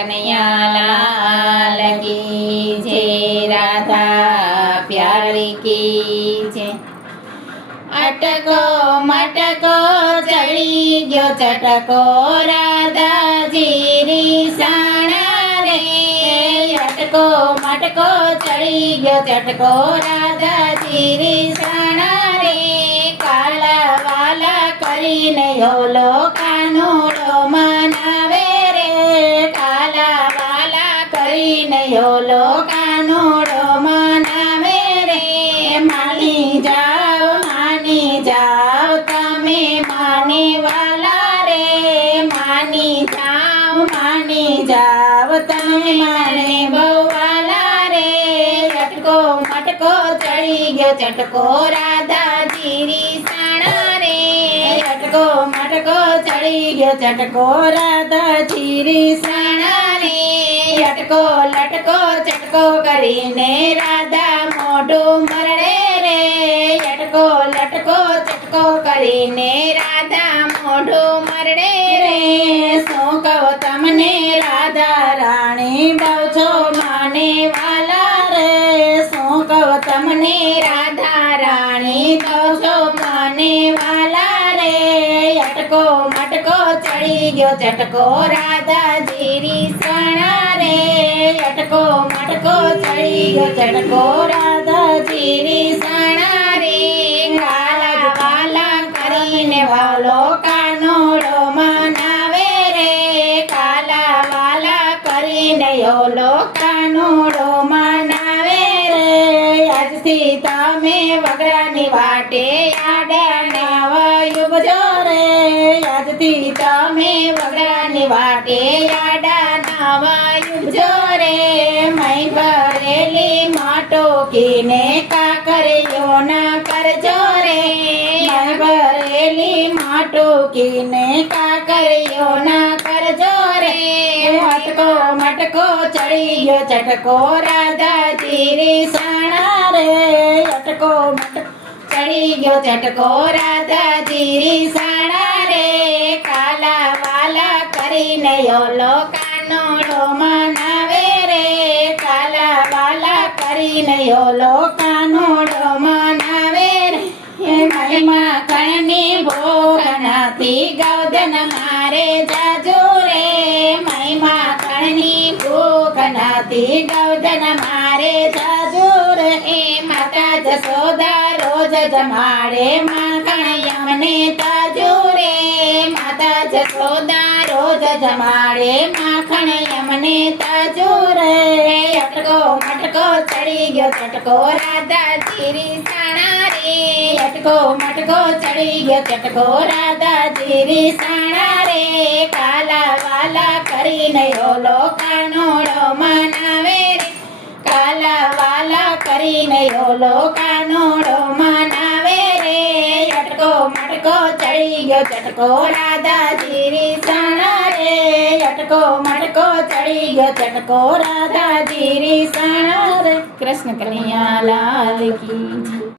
કનૈયા લાલ કી જય, રાધા પ્યારી કી જય। અટકો મટકો ચડી ગયો ચટકો, રાધાજી રીસાણા રે। અટકો મટકો ચડી ગયો ચટકો, રાધાજી રીસાણા રે। કાલા વાલા કરીને ઓલો કાનુડો મનાવે રે। કાલા વાલા કરીને ઓલો કાનુડો મનાવે રે। માની જાઓ તમે માને વાલા રે। માની જાઓ તમે માને બહુ વાલા રે। અટકો મટકો ચડી ગયો ચટકો, રાધાજી રીસાણા રે। અટકો મટકો ચડી ગયો ચટકો, રાધાજી રીસાણા રે। અટકો લટકો ચટકો કરીને રાધા મોઢું મરડે રે। અટકો લટકો ચટકો કરીને રાધા મોઢું મરડે રે। શું કહો તમને રાધા રાણી બહુ છો માને વાલા રે। શું કહો તમને રાધા રાણી બહુ છો માને વાલા રે। અટકો મટકો ચડી ગયો ચટકો, રાધાજી રીસાણા રે। અટકો મટકો ચડી ગયો ચટકો, રાધાજી રીસાણા રે। કાલા વાલા કરીને વાલો કાનુડો મનાવે રે। કાલા વાલા કરીને ઓલો કાનુડો મનાવે રે। આજથી તમે વગડાની વાટે આડા નવા યુગજો રે। આજથી તમે વગડાની વાટે આડા નવા યુગજો રે। મೈ ભરેલી માટો કીને કાકરીઓ ના કરજો રે। મೈ ભરેલી માટો કીને કાકરીઓ ના કરજો રે। અટકો મટકો ચડી ગયો ચટકો, રાધાજી રીસાણા રે। અટકો મટકો ચડી ગયો ચટકો, રાધાજી રીસાણા રે। કાલા વાલા કરીને ઓલો કાનુડો મનાવે રે। કાલા વાલા કરીને ઓલો કાનુડો મનાવે રે। મહિમા કણની ભોગ નથી ગૌધન મારે જાજુ રે। મહિમા કણની ભોગ નથી ગૌધન મારે જાજુ રે। માતા જશોદા રોજ જમાડે માખણ યમને તાજુ રે। માતા જશોદા રોજ જમાડે માખણ યમને તાજુ રે। અટકો મટકો ચડી ગયો ચટકો, રાધાજી રીસાણા રે। અટકો મટકો ચડી ગયો ચટકો, રાધાજી રીસાણા રે। કાલા વાલા કરીને ઓલો કાનુડો મનાવે રે। કાલા વાલા કરીને ઓલો કાનુડો મનાવે રે। અટકો મટકો ચડી ગયો ચટકો, રાધાજી રીસાણા રે। અટકો મટકો ચડી ગયો ચટકો, રાધાજી રીસાણા રે। કૃષ્ણ કનૈયા લાલ કી જય।